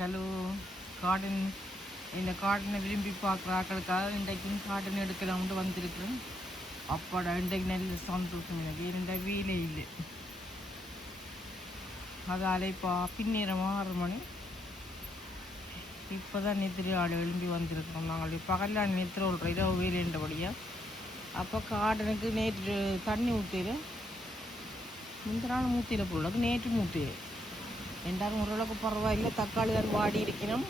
Hello garden இந்த கார்டனை விரும்பி பார்க்குற ஆக்களுக்காக இன்றைக்கும் கார்டன் எடுக்கலாம்னு வந்திருக்கிறேன். அப்பாடா இன்றைக்கு நல்ல சந்தோஷம் எனக்கு இரண்ட வீலே இல்லை. அதால் இப்போ பின்னேரம் 6 மணி இப்போ தான் நெத்திரி ஆடு எழும்பி வந்திருக்கிறோம். நாங்கள் பகலில் நெத்திர விட்றோம் இரவு வேலைன்றபடியாக. அப்போ கார்டனுக்கு நேற்று தண்ணி ஊற்றிடு முந்தின நாள் ஊற்றிட பொருளுக்கு நேற்று ஊற்றிடு ரெண்டாயிரம் ஓரளவுக்கு பரவாயில்லை. தக்காளி தான் வாடி இருக்கணும்.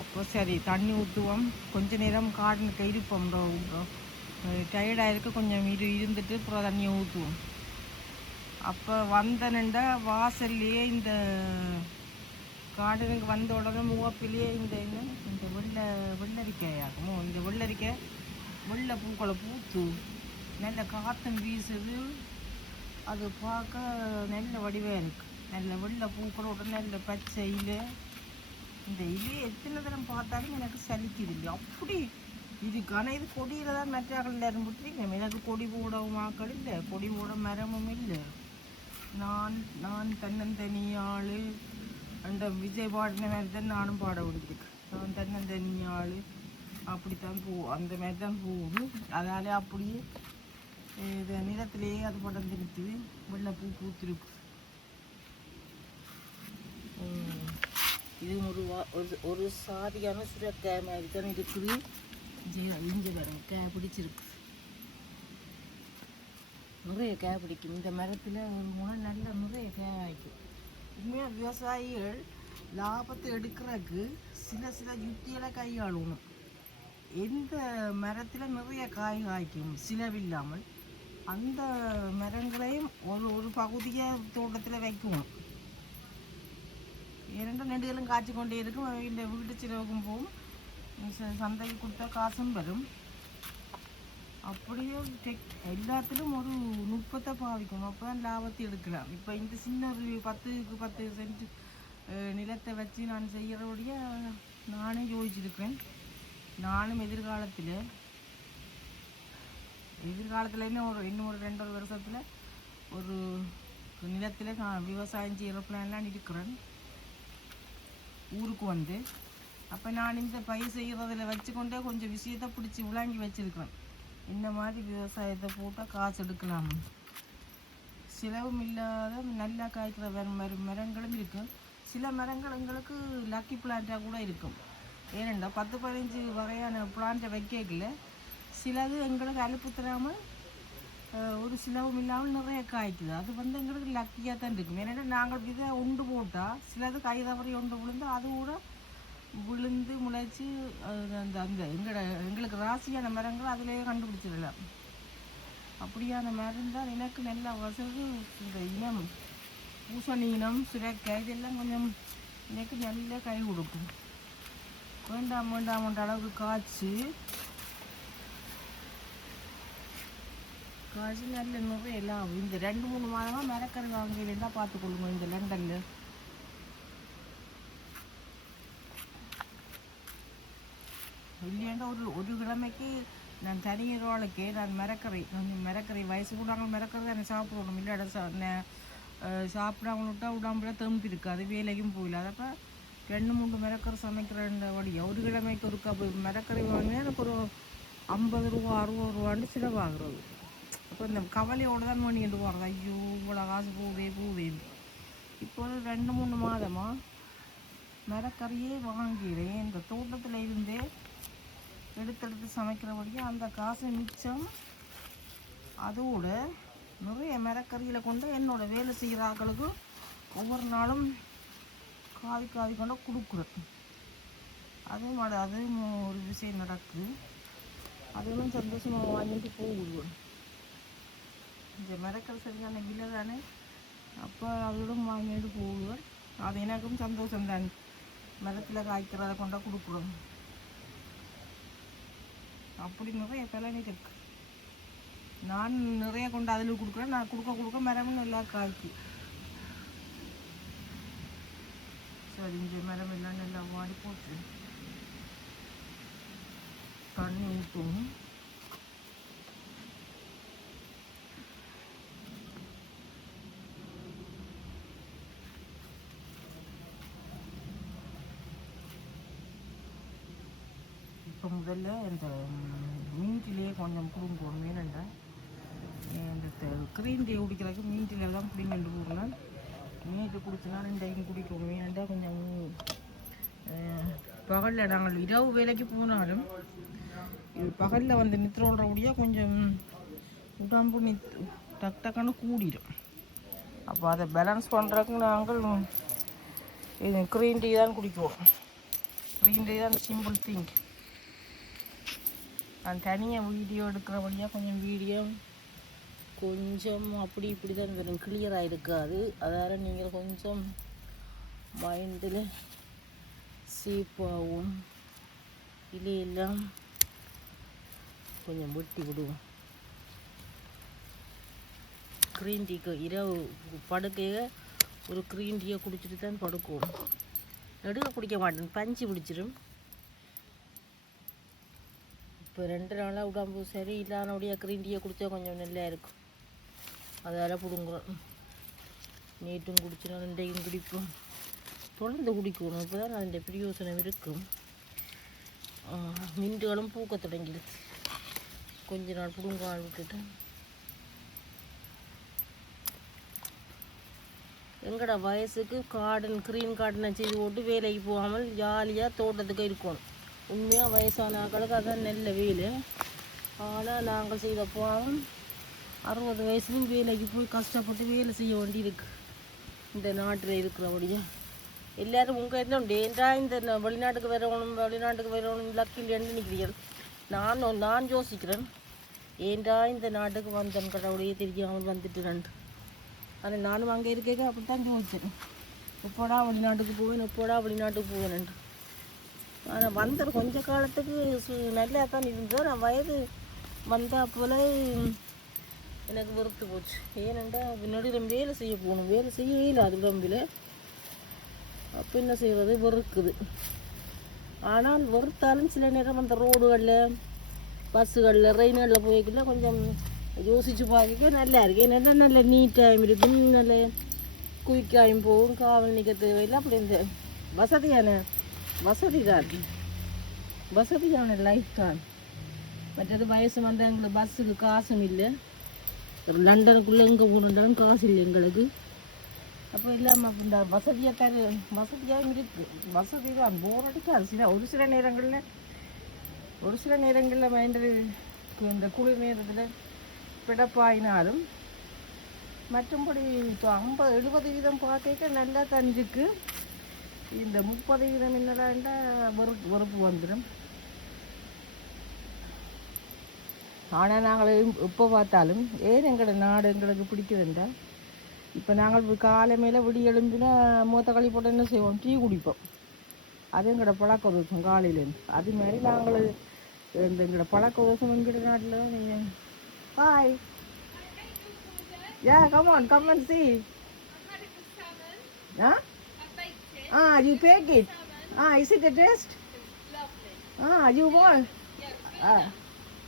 அப்போ சரி தண்ணி ஊற்றுவோம். கொஞ்ச நேரம் கார்டனுக்கு இருப்போம். டயர்டாக இருக்க கொஞ்சம் இருந்துட்டு அப்புறம் தண்ணியை ஊற்றுவோம். அப்போ வந்தனண்டா வாசல்லையே இந்த கார்டனுக்கு வந்த உடனே முகப்பிலேயே இந்த வெள்ளரிக்காயாகுமோ இந்த வெள்ளரிக்காய் வெள்ளை பூக்களை பூத்து நல்ல காற்றம் வீசுது. அது பார்க்க நல்ல வடிவாக இருக்குது. நல்ல வெள்ளை பூக்களோட நல்ல பச்சை இலை. இந்த இலையை எத்தனை தரம் பார்த்தாலும் எனக்கு சலிக்குது இல்லை அப்படி இதுக்கு. ஆனால் இது கொடியில் தான் மற்றாக்கள் எல்லாரும் போட்டுருக்கேன். எனக்கு கொடி போடவும் ஆக்கள் இல்லை, கொடி போட மரமும் இல்லை. நான் தன்னந்தனி ஆள் அந்த விஜய் பாடின மாதிரி தான் நானும் பாட விடுத்துருக்கேன். நான் தன்னந்தனி ஆள் அப்படித்தான் அந்த மாதிரி தான் போகுது. அதனால அப்படியே இது நிலத்திலேயே அது படம் திருத்துது. வெள்ளை பூ பூத்திருக்கு. இது ஒரு சாதியான சுரக்காய் மாதிரி தான் இருக்குது. இஞ்சி பாருங்க காய் பிடிச்சிருக்கு. நிறைய காய் பிடிக்கும் இந்த மரத்தில். ஒரு முறை நல்ல நிறைய காய் ஆகிக்கும். உண்மையாக விவசாயிகள் லாபத்தை எடுக்கிறதுக்கு சில யுத்தியெல்லாம் கையாளணும். எந்த மரத்தில் நிறைய காய் காய்க்கும் சிலவில்லாமல் அந்த மரங்களையும் ஒரு பகுதியை தோட்டத்தில் வைக்கணும். இரண்டு நெடுகளும் காய்ச்சி கொண்டே இருக்கும். இந்த வீட்டு சிலவுக்கும் போகும். சந்தைக்கு கொடுத்தா காசும் வரும். அப்படியே எல்லாத்திலும் ஒரு நுட்பத்தை பாவிக்கணும். அப்போ தான் லாபத்தை எடுக்கலாம். இப்போ இந்த சின்ன ஒரு 10 சென்ட் நிலத்தை வச்சு நான் செய்கிறபடியே நானே யோசிச்சிருக்கேன். நானும் எதிர்காலத்தில் இன்னும் ஒரு 2 வருஷத்தில் ஒரு நிலத்தில் விவசாயம் செய்கிற பிளான்லாம் இருக்கிறேன். ஊருக்கு வந்து அப்போ நான் இந்த பயிர் செய்கிறதில் வச்சுக்கொண்டே கொஞ்சம் விஷயத்தை பிடிச்சி விளாங்கி வச்சுருக்கிறேன். இந்த மாதிரி விவசாயத்தை போட்டால் காசு எடுக்கலாம். செலவும் இல்லாத நல்லா காய்க்கிற மரங்களும் இருக்கும். சில மரங்கள் எங்களுக்கு லக்கி பிளான்ட்டாக கூட இருக்கும். ஏனெண்டா 10-15 வகையான பிளான்ட்டை வைக்கல சிலது எங்களுக்கு அலுப்பு தராமல் ஒரு சிலவும் இல்லாமல் நிறைய காய்க்குது. அது எங்களுக்கு லக்கியாக தான் இருக்கும். ஏன்னா நாங்கள் இதை உண்டு போட்டால் சிலது கை தவறி உண்டு விழுந்து அது கூட விழுந்து முளைச்சி அந்த எங்களுக்கு ராசியான மரங்கள் அதிலேயே கண்டுபிடிச்சிடலாம். அப்படியான மரம் தான் எனக்கு நல்ல வசதி. இந்த இனம் பூசணி இனம் சுரக்காய் இதெல்லாம் கொஞ்சம் எனக்கு நல்ல கை கொடுக்கும். வேண்டாம் அளவுக்கு காய்ச்சி நல்ல நிறைய எல்லாம். இந்த 2-3 மாதமாக மரக்கறி வாங்கினா பார்த்துக்கொள்ளுங்க. இந்த லண்டனில் இல்லையாண்டா ஒரு கிழமைக்கு நான் தனியரோளுக்கே நான் மரக்கறி வயசு கூடாங்க மரக்கறி தான் சாப்பிடணும். இல்லாட சாப்பிடாம விட்டா உடம்புல தெம்பு இருக்காது. வேலைக்கும் போயில. அதப்போ 2-3 மரக்கறி சமைக்கிறபடியா ஒரு கிழமைக்கு ஒரு கப்பு மரக்கறி வாங்கினா எனக்கு ஒரு 50 ரூபா 60 ரூபான்னு செலவாகிறது. அப்போ இந்த கவலையோடு தான் பண்ணிட்டு போகிறது. ஐயோ இவ்வளோ காசு போகுதே. இப்போ 2-3 மாதமாக மரக்கறியே வாங்கிறேன். இந்த தோட்டத்தில் இருந்தே எடுத்து சமைக்கிறபடியே அந்த காசு மிச்சம். அதோட நிறைய மரக்கறியில் கொண்டு என்னோட வேலை செய்கிற ஆட்களுக்கு ஒவ்வொரு நாளும் காவி கொண்டு கொடுக்குறேன். அதுவும் ஒரு விஷயம் நடக்குது. அதுவும் சந்தோஷமாக வாங்கிட்டு போகுது. இந்த மரக்கறி சரியான விலை தானே. அப்போ அதோடும் வாங்கிட்டு போகுவேன். அது எனக்கும் சந்தோஷம்தான். மரத்தில் காய்க்கிறத கொண்டா கொடுக்குறோம். அப்படி நிறைய பலன் இருக்கு. நான் நிறைய கொண்டு அதில் கொடுக்குறேன். நான் கொடுக்க மரமும் நல்லா காய்க்கு. சரி இந்த மரம் எல்லாம் நல்லா வாடி போச்சு. தண்ணி ஊற்றும். முதல்ல இந்த மீன்ட்டிலேயே கொஞ்சம் குடும்பம் மீனண்டா இந்த க்ரீன் டீ குடிக்கிறதுக்கு மீன்ட்டில தான் பிடிங்கிட்டு போகலாம். மீட்டு குடிச்சினா ரெண்டையும் குடிக்கும். மீனண்டா கொஞ்சம் பகலில் நாங்கள் இரவு வேலைக்கு போனாலும் பகலில் வந்து நித்திரோடுறபடியாக கொஞ்சம் உடம்பு டக் டக்குன்னு கூடிடும். அப்போ அதை பேலன்ஸ் பண்ணுறதுக்கு நாங்கள் இது க்ரீன் டீ தான் குடிக்குவோம். க்ரீன் டீ தான் சிம்பிள் திங். நான் தனியாக வீடியோ எடுக்கிறபடியாக கொஞ்சம் வீடியோ கொஞ்சம் அப்படி இப்படி தான் வரும், கிளியராக இருக்காது. அதால் நீங்கள் கொஞ்சம் மைண்டில் சேஃபாகவும் இலையெல்லாம் கொஞ்சம் வெட்டி விடுவோம். க்ரீன் டீக்கு இரவு படுக்கையை ஒரு க்ரீன் டீயை குடிச்சிட்டு தான் படுக்குவோம். நடுக குடிக்க மாட்டேன், பஞ்சு பிடிச்சிடும். இப்போ 2 நாளாக உடம்பு சரி இல்லாதபடியாக க்ரீன் டீயை குடித்தா கொஞ்சம் நல்லா இருக்கும். அதால் பிடுங்குறோம். நேற்றும் குடிச்சிடும், ரெண்டையும் குடிப்போம். தொடர்ந்து குடிக்கணும், இப்போ தான் அதோடைய பிரயோசனம் இருக்கும். மின்ட்டுகளும் பூக்க தொடங்கிடுச்சு. கொஞ்ச நாள் பிடுங்கால் விட்டுட்டு எங்கட வயசுக்கு க்ரீன் கார்டனை செய்து போட்டு வேலைக்கு போகாமல் ஜாலியாக தோட்டத்துக்கு இருக்கணும். உண்மையாக வயசான ஆக்களுக்கு அதான் நல்ல வேலை. ஆனால் நாங்கள் செய்த போகாமல் 60 வயசுலையும் வேலைக்கு போய் கஷ்டப்பட்டு வேலை செய்ய வேண்டியிருக்கு. இந்த நாட்டில் இருக்கிறபடியாக எல்லோரும் உங்கள் என்ன டேண்டா இந்த வெளிநாட்டுக்கு வரணும் லக்கு இல்லைன்னு நிற்கிறீர்கள். நான் யோசிக்கிறேன், ஏண்டா இந்த நாட்டுக்கு வந்தேன் கடவுளையே தெரியாமல் வந்துட்டுறேன்ட்டு. ஆனால் நானும் அங்கே இருக்கேங்க அப்படித்தான் யோசிச்சேன், எப்போடா வெளிநாட்டுக்கு போவேன்ட்டு. ஆனால் வந்த கொஞ்ச காலத்துக்கு நல்லா தான் இருந்தது. நான் வயது வந்தால் போல எனக்கு வெறுத்து போச்சு. ஏனென்றா நடுவில் வேலை செய்ய போகணும், வேலை செய்யவே இல்லை அது உடம்பில். அப்போ என்ன செய்வது, வெறுக்குது. ஆனால் வெறுத்தாலும் சில நேரம் அந்த ரோடுகளில் பஸ்ஸுகளில் ட்ரெயின்களில் போய்க்குள்ள கொஞ்சம் யோசித்து பார்க்க நல்லா இருக்குது. ஏன்னா நல்ல நீட்டாகவும் இருக்கும், நல்ல குயிக்காயும் போகும், காவல் நிற்க தேவையில்லை. அப்படி இந்த வசதியான லைஃப் தான். மற்றது வயசு வந்தால் எங்களுக்கு பஸ்ஸுக்கு காசும் இல்லை. லண்டனுக்குள்ளே எங்கே போகணுன்றாலும் காசு இல்லை எங்களுக்கு. அப்போ இல்லாமல் இந்த வசதியாகவும் இருக்குது. வசதி தான், போர் அடிக்காது. ஒரு சில நேரங்களில் மைண்டு இந்த குளிர் நேரத்தில் பிடப்பாயினாலும் மற்றபடி 50-70% பார்க்க நல்லா தஞ்சுக்கு. இந்த 30% என்னடாண்டா வெறுப்பு வந்துடும். ஆனால் நாங்கள் எப்போ பார்த்தாலும் ஏன் எங்களோட நாடு எங்களுக்கு பிடிக்குதுண்டா, இப்போ நாங்கள் காலை மேலே விடி எழும்பினா மூத்த களி போட்டு என்ன செய்வோம், டீ குடிப்போம். அது எங்களோட பழக்க தோசம் காலையிலேருந்து. அது மாதிரி நாங்கள் இந்த எங்களோட பழக்க தோசம் எங்களோட நாட்டில். Hi, yeah, come and see. You bake it. Is it a taste? Lovely. You want? Yes.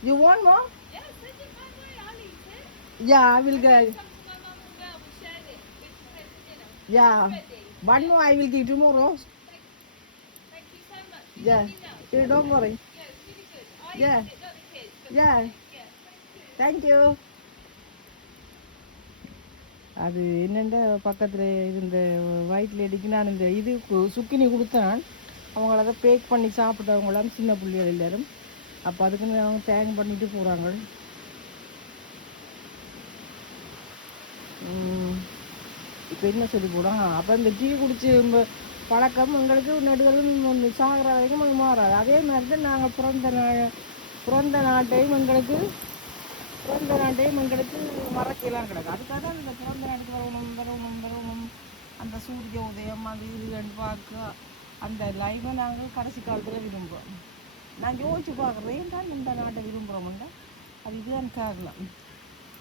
You want more? Yes, take it my way. I'll eat it. Yeah, I will go. Some of my mum and dad will share it with dinner. Yeah. Ready. One more I will give tomorrow. Thank you so much. Yeah. Yeah, don't worry. Yeah, it's really good. I Yeah. eat it, not the kids. But Yeah. yeah, Thank you. அது என்னென்ன பக்கத்தில் இருந்த வயிற்று லேடிக்கு நான் இந்த இது சுக்கினி கொடுத்தேன். அவங்கள அதை பேக் பண்ணி சாப்பிட்டவங்களாம் சின்ன பிள்ளைகள் எல்லாரும். அப்போ அதுக்குன்னு அவங்க தேங்க் பண்ணிட்டு போகிறாங்க. இப்போ என்ன சொல்லி போகிறோம், அப்போ இந்த டீ குடிச்சு பழக்கம் எங்களுக்கு நடுகளும் சாகிற வரைக்கும் அது மாறாது. அதே மாதிரி தான் நாங்கள் பிறந்த நாட்டையும் எங்களுக்கு மறக்கலாம் கிடக்கு. அதுக்காக தான் இந்த பிறந்த நாட்டுக்கு வரணும் அந்த சூரிய உதயம் அது இதுன்னு பார்க்க அந்த லைஃபை நாங்கள் கடைசி காலத்தில் விரும்புகிறோம். நான் யோசிச்சு பார்க்குறேன் தான் இந்த நாட்டை விரும்புகிறோம்னா அது இதுதான் காரணம்.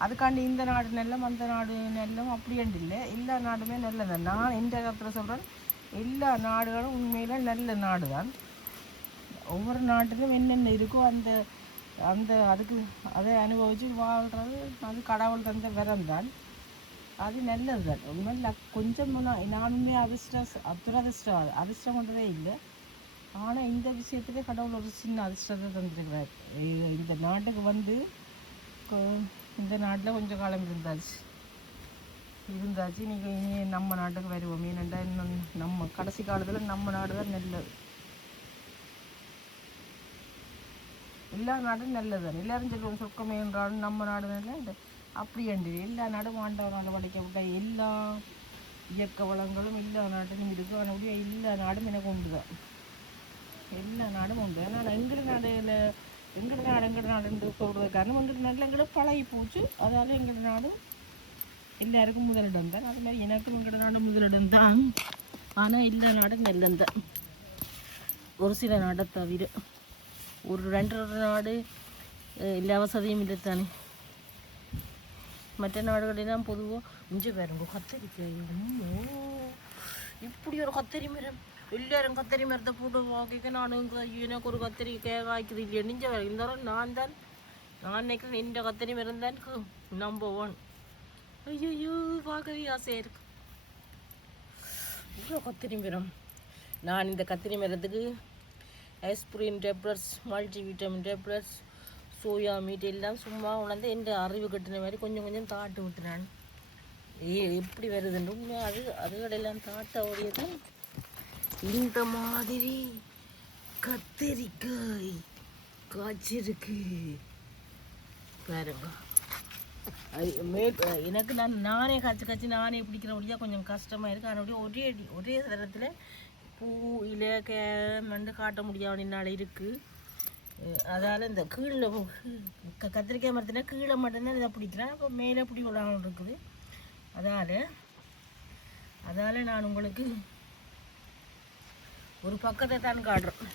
அதுக்காண்டி இந்த நாடு நல்லம் அந்த நாடு நல்லம் அப்படின்ட்டு இல்லை, எல்லா நாடுமே நல்லது. நான் இந்த இடத்துல சொல்கிறேன், எல்லா நாடுகளும் உண்மையில நல்ல நாடு தான். ஒவ்வொரு நாட்டிலும் என்னென்ன இருக்கோ அதுக்கு அதை அனுபவித்து வாழ்கிறது அது கடவுள் தந்த வரம் தான். அது நல்லது தான். உண்மையில் கொஞ்சம் நானுமே அதிர்ஷ்டம் கொண்டதே இல்லை. ஆனால் இந்த விஷயத்துல கடவுள் ஒரு சின்ன அதிர்ஷ்டத்தை தந்துருக்கிறார். இந்த நாட்டுக்கு வந்து இந்த நாட்டில் கொஞ்சம் காலம் இருந்தாச்சு நீங்கள் இனி நம்ம நாட்டுக்கு வருவோம். ஏனெண்டா இன்னும் நம்ம கடைசி காலத்தில் நம்ம நாடு தான் நல்லது. எல்லா நாடும் நல்லது தான். எல்லாரும் சொல்லுவோம் சொர்க்கமே என்றாலும் நம்ம நாடு நல்ல அப்படி அண்டு எல்லா நாடும் ஆண்டவனால் படைக்கப்பட்ட எல்லா இயற்கை வளங்களும் எல்லா நாட்டிலும் இருக்குது. ஆனால் எல்லா நாடும் எனக்கு உண்டு தான். எல்லா நாடும் உண்டு. ஆனால் எங்கட நாடுன்னு சொல்கிறது காரணம் எங்கட நாட்டில் எங்கட பழகி போச்சு. அதால் எங்கட நாடும் எல்லாருக்கும் முதலிடம் தான். அது மாதிரி எனக்கும் எங்கட நாடு முதலிடம் தான். ஆனால் எல்லா நாடும் நல்லந்தான். ஒரு சில நாடை தவிர ஒரு ரெண்டு நாடு எல்லா வசதியும் இல்லை தானே. மற்ற நாடுகளெல்லாம் பொதுவாக இஞ்சி பாருங்க கத்தரிக்காய். இப்படி ஒரு கத்தரி மரம் எல்லாரும் கத்தரி மரத்தை போட்டு வாக்கிக்க நானும் எனக்கு ஒரு கத்தரிக்காய் காய்க்குது இல்லையா நெஞ்ச வேறு இந்த நான் நினைக்கிறேன் இந்த கத்தரி மரம் தான் நம்பர் 1. ஐயோ பார்க்கவே ஆசையாக இருக்கு இவ்வளோ கத்தரி மரம். நான் இந்த கத்தரி மரத்துக்கு aspirin tablets, multivitamin tablets, soya meet எல்லாம் சும்மா உணர்ந்து எந்த அறிவு கட்டின மாதிரி கொஞ்சம் கொஞ்சம் தாட்டு விட்டுனான். எப்படி வருதுன்னு அதுகளெல்லாம் தாட்டோடையது. இந்த மாதிரி கத்தரிக்காய் காய்ச்சிருக்கு பாருங்க. எனக்கு நானே காய்ச்சி நானே பிடிக்கிற வழியாக கொஞ்சம் கஷ்டமாக இருக்குது. ஆனால் ஒரே தரத்தில் பூ இலை வந்து காட்ட முடியாது என்னால் இருக்குது. அதால் இந்த கீழே கத்திரிக்காய் மரத்தில் கீழே மட்டும்தான் இதை பிடிக்கிறேன். அப்போ மேலே பிடி விடாமல் இருக்குது. அதால் நான் உங்களுக்கு ஒரு பக்கத்தை தான் காட்டுறேன்.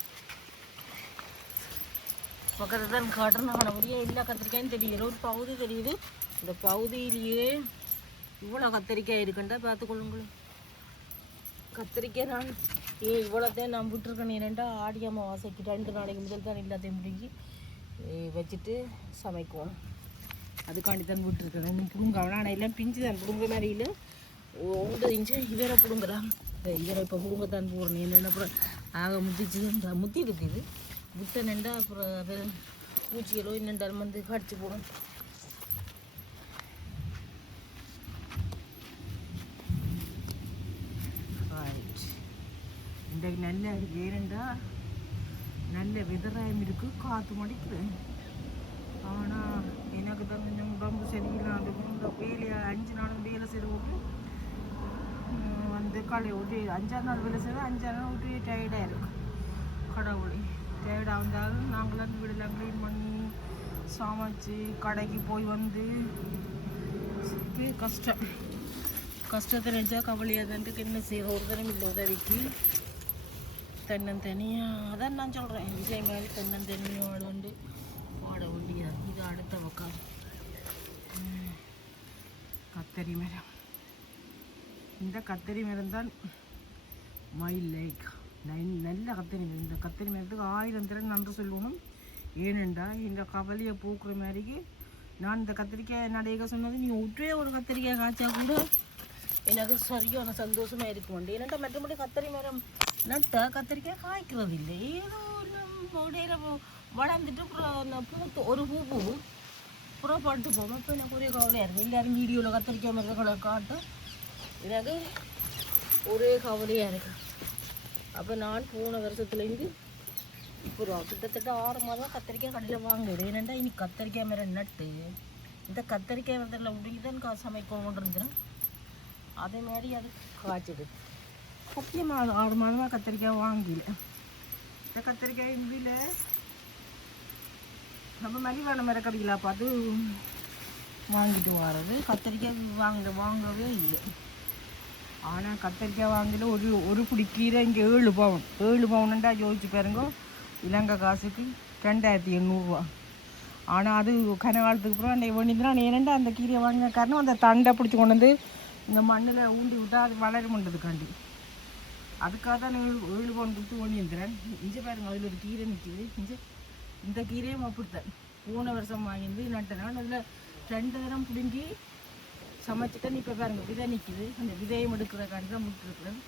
ஆனால் அப்படியே எல்லா கத்திரிக்காயும் தெரியுது. ஒரு பகுதி தெரியுது. இந்த பகுதியிலேயே இவ்வளோ கத்திரிக்காய் இருக்குண்டா பார்த்துக்கொள்ளுங்களேன். கத்திரிக்காய் நான் இவ்வளோத்தையும் நான் விட்டுருக்கேன். ஏன்னா ஆடி அமாவாசைக்கு 2 நாளைக்கு முதல் தான் எல்லாத்தையும் முடிஞ்சு வச்சுட்டு சமைக்குவோம். அதுக்காண்டி தான் விட்டுருக்கேன். ஒன்றும் பிடுங்க ஆனால் எல்லாம் பிஞ்சு தான் பிடுங்குற மாதிரி இல்லை. 9 இன்ச்சு இவரை பிடுங்குறான். இவரை இப்போ பிடுங்கத்தான் போடுறேன். என்னென்ன அப்புறம் ஆக முத்தி இருக்குது விட்ட நெண்டா அப்புறம் பூச்சிகளோ இன்னெண்டாலும் வந்து கடிச்சு போடும். இன்றைக்கு நல்ல ஏனெண்டா நல்ல வெதராயம் இருக்குது, காற்று மடிக்குது. ஆனால் எனக்கு தான் கொஞ்சம் உடம்பு சரியில்லாது. இந்த வேலையை 5 நாளும் வேலை செய்து விட்டு வந்து காலை ஒரு 5ஆம் நாள் வேலை செய்து 5ஆம் நாள் விட்டு டயர்டாக இருக்குது. கடவுளை டயர்டாக வந்தாலும் நாங்களாம் வீடெல்லாம் க்ளீன் பண்ணி சமைச்சு கடைக்கு போய் வந்து கஷ்டத்தை நினச்சா கவலையாக தான் என்ன செய்கிற ஒரு தரம் இல்லை உதவிக்கு. தன்னந்தனியாக அதான் நான் சொல்கிறேன். விஜய் மாதிரி தன்னந்தனியாக வந்து பாட வேண்டியது. இது அடுத்த பக்கம் கத்தரி மரம். இந்த கத்தரி மரம் தான் மை லைக் நல்ல கத்தரி மரம். இந்த கத்தரி மரத்துக்கு 1000 திறன் நன்றி சொல்லணும். ஏனெண்டா இந்த கவலையை போக்குற மாதிரிக்கு நான் இந்த கத்திரிக்காய் நடையாக சொன்னது நீ ஒற்றே ஒரு கத்திரிக்காய் காய்ச்சா கூட எனக்கு சரியான சந்தோஷமாக இருக்க வேண்டிய. ஏன்னாட்டா மற்றபடி கத்தரி மரம் நட்டா கத்திரிக்காய் காய்க்கிறது இல்லை. ஏதோ இடையில வளர்ந்துட்டு பூத்து ஒரு பூ புறப்பட்டு போகும். இப்போ எனக்கு ஒரே கவலையாக இருக்குது. எல்லாரும் வீடியோவில் கத்திரிக்காய் மரங்களை காட்டும், எனக்கு ஒரே கவலையாக இருக்குது. அப்போ நான் போன வருஷத்துலேருந்து இப்போ கிட்டத்தட்ட 6 மாதம் கத்திரிக்காய் கடையில் வாங்குது. ஏன்னாண்டா இனி கத்திரிக்காய் மரம் நட்டு இந்த கத்திரிக்காய் மரத்தில் உடனே தான் சமைக்கணும் இருந்துடும். அதே மாதிரி அது காய்ச்சிது. சத்தியமாக 6 மாதமாக கத்திரிக்காய் வாங்கல. இந்த கத்திரிக்காய் இதில் நம்ம மலிவான மரக்கறிகளா பார்த்து வாங்கிட்டு வர்றது. கத்திரிக்காய் வாங்கவே இல்லை. ஆனால் கத்திரிக்காய் வாங்கல ஒரு பிடி கீரை இங்கே 7 பவுன். 7 பவுனுண்டா யோசிச்சு பாருங்க. இலங்கை காசுக்கு 2800 ரூபா. ஆனால் அது கனகாலத்துக்கு அப்புறம் அந்த வேண்டிதான் ஏனெண்டா அந்த கீரையை வாங்கின காரணம் அந்த தண்டை பிடிச்சி கொண்டு வந்து இந்த மண்ணில் ஊண்டி விட்டால் அது வளருமன்றதுக்காண்டி. அதுக்காக தான் 7 பவுன் கொடுத்து ஓடிந்துறேன். இங்கே பாருங்க அதில் ஒரு கீரை நிற்கிது. இந்த கீரையும் அப்படித்தான் போன வருஷம் வாங்கிந்து நட்டேன். அதில் 2 தரம் பிடுங்கி சமைச்சிட்டேன். இப்போ பாருங்க விதை நிற்கிது. அந்த விதையும் எடுக்கிறக்காண்டி தான் விட்டுருக்குறேன்.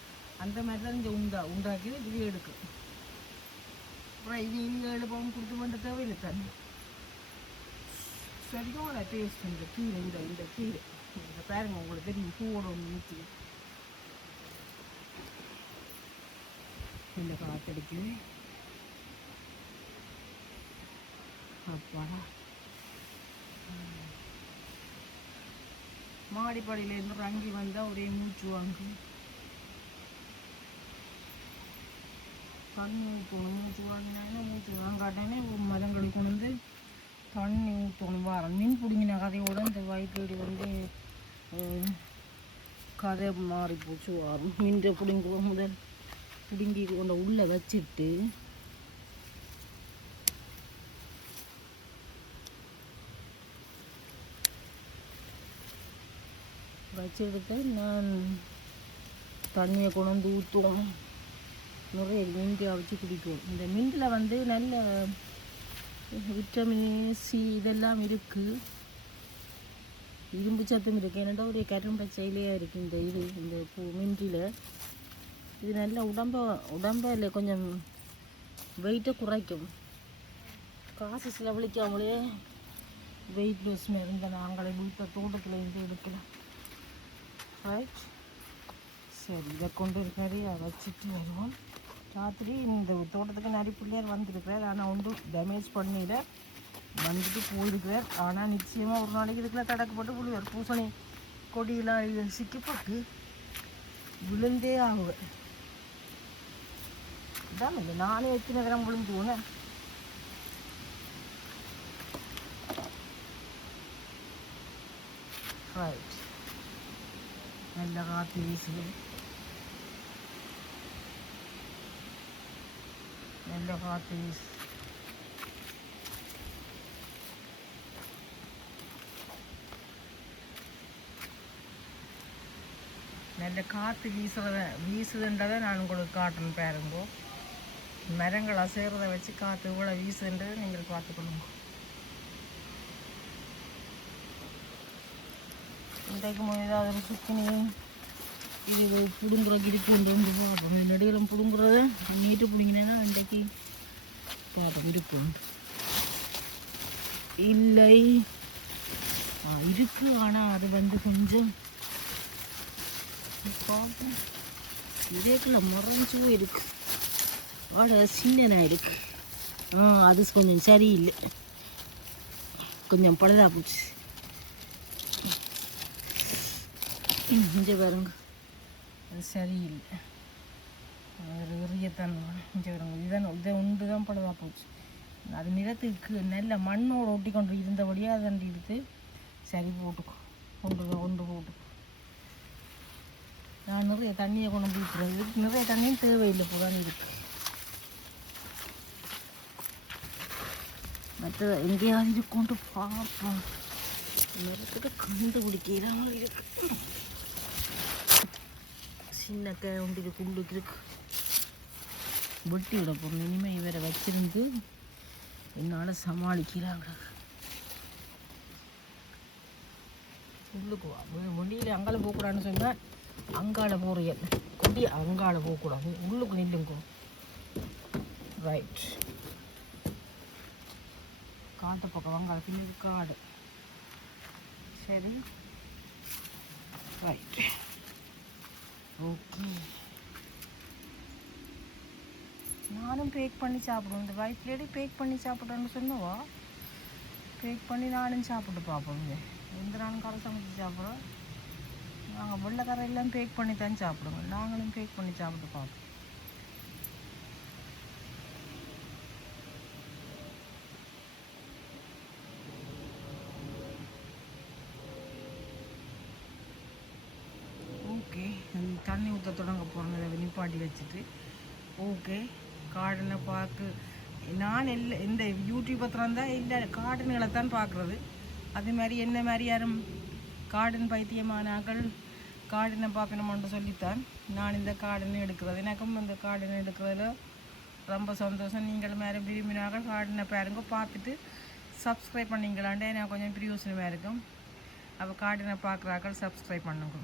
அந்த மாதிரி தான் இங்கே உண்டாக்கி விதை எடுக்கும். அப்புறம் இது இங்கே எழுப்பவும் கொடுத்து வந்து தேவையில்லை தண்ணி சரியான டேஸ்ட் இந்த கீரை இந்த கீரை இந்த பாருங்க உங்களுக்கு தெரியும் பூவோட ஒன்று ஊற்றி இந்த காத்தடிக்கு அப்பாடா மாடிப்படியிலேருந்து ரங்கி வந்தால் ஒரே மூச்சு வாங்கும் தண்ணி ஊற்றணும் மூச்சு வாங்கினாங்கன்னா மூச்சு வாங்காட்டேனே மரங்களுக்கு கொண்டு வந்து தண்ணி ஊற்றணும் வாரம் மீன் பிடிங்கின கதையோடு இந்த வயிற்று வந்து கதை மாறி போச்சு வாரம் மீன் பிடிங்குவோம் முதல் பிடுங்கி கொண்ட உள்ளே வச்சுட்டு வச்செடுத்து நான் தண்ணியை கொண்டு வந்து ஊற்றுவோம் நிறைய மிந்தியாக வச்சு குடிக்கும் இந்த மிந்தில் வந்து நல்ல விட்டமின் சி இதெல்லாம் இருக்குது இரும்பு சத்தும் இருக்குது என்னடா ஒரு கரும்பச்சையிலேயே இருக்குது இந்த மிந்தியில் இது நல்ல உடம்பில் கொஞ்சம் வெயிட்டை குறைக்கும் காசு செலவழிக்காமலே வெயிட் லாஸ் மருந்து நாங்களே வீட்டை தோட்டத்தில் இருந்து எடுக்கலாம் ரைட் சரி இதை கொண்டு நிறையா வச்சுட்டு வருவோம் ராத்திரி இந்த தோட்டத்துக்கு நிறைய பிள்ளையார் வந்திருக்கிறார் ஆனால் ஒன்றும் டேமேஜ் பண்ணிட வந்துட்டு போயிருக்கிறார் ஆனால் நிச்சயமாக ஒரு நாளைக்கு இதுக்குள்ள தடக்கப்பட்டு விழுவார் பூசணி கொடியெல்லாம் சிக்கப்பட்டு விழுந்தே ஆகுவேன் இதான் இல்லை நானே எத்தனை தரம் விழுந்துவோங்க ரைட் நல்ல காற்று வீசுது நல்ல காற்று வீசு நல்ல காற்று வீசுதுன்றதை நான் உங்களுக்கு காட்டணும் பாருங்கோ மரங்கள் அசைறதை வச்சு காற்று இவ்வளோ வீசுன்றதை நீங்கள் பார்த்துக்கணுங்க இன்றைக்கு ஏதாவது ஒரு சுக்கினி இது பிடுங்குற கிரிக்கு கொண்டு வந்து பார்ப்போம் நடுவில் பிடுங்குறத நீட்டு பிடிங்கினேன்னா இன்றைக்கு பார்ப்போம் இருக்கும் இல்லை இருக்கு ஆனால் அது வந்து கொஞ்சம் பார்ப்போம் இதேக்குள்ள முறைஞ்சும் இருக்கு ஆட சின்னனா இருக்கு அது கொஞ்சம் சரியில்லை கொஞ்சம் பழுதா போச்சு இங்கே பாருங்க அது சரியில்லை அது எரியத்தான் இங்கே பாருங்க இதை ஒன்று தான் பழுதாக போச்சு அது நிலத்துக்கு நல்ல மண்ணோடு ஒட்டி கொண்டு இருந்தபடியாக அதை எடுத்து சரி போட்டுக்கும் கொண்டு போட்டு நான் நிறைய தண்ணியை கொண்டு போய்க்கிறது நிறைய தண்ணியும் தேவையில்லை போதான் இருக்கு மற்ற எங்கேயாவது இது கொண்டு பார்ப்போம் நிறைய கண்டுபிடிக்கிறாங்க இருக்கு சின்ன ஒன்று இது குள்ளுக்கு இருக்கு வெட்டி விட போகிறோம் இனிமேல் இவரை வச்சிருந்து என்னால் சமாளிக்கிறாங்க உள்ளுக்கு வண்டியில் அங்கால போகக்கூடாதுன்னு சொன்னால் அங்கால போகிறீங்க கொடி அங்கால போகக்கூடாது உள்ளுக்கு நில்லுங்க ரைட் காட்டு பக்கம் அங்கால பின்னாடி காடு சரி ரைட் ஓகே நானும் பேக் பண்ணி சாப்பிடுவோம் இந்த ஒயிட் லேடி பேக் பண்ணி சாப்பிட்றேன்னு சொன்னவா பேக் பண்ணி நானும் சாப்பிட்டு பார்ப்போம் எந்த நானும் கரை சமைச்சு சாப்பிட்றோம் நாங்கள் வெள்ளைக்கரை எல்லாம் பேக் பண்ணி தான் சாப்பிடுவோம் நாங்களும் பேக் பண்ணி சாப்பிட்டு பார்ப்போம் ஓகே தண்ணி ஊற்ற தொடங்க போகிறோம் இதை நிப்பாட்டி வச்சுட்டு ஓகே கார்டனை நான் இந்த யூடியூப்பை திறந்தால் இல்லை கார்டனுகளை தான் பார்க்குறது அதே மாதிரி என்ன மாதிரி யாரும் கார்டன் பைத்தியமானாக்கள் கார்டனை பார்க்கணுமான்னு சொல்லித்தான் நான் இந்த கார்டனை எடுக்கிறது எனக்கும் இந்த கார்டனை எடுக்கிறதுல ரொம்ப சந்தோஷம் நீங்களும் வேறு விரும்பினாக்கள் கார்டனை பாருங்க பார்த்துட்டு சப்ஸ்கிரைப் பண்ணிங்களாண்டே எனக்கு கொஞ்சம் பிரியோசனமாக இருக்கும் அப்போ கார்டனை பார்க்குறாக்கள் சப்ஸ்கிரைப் பண்ணுங்க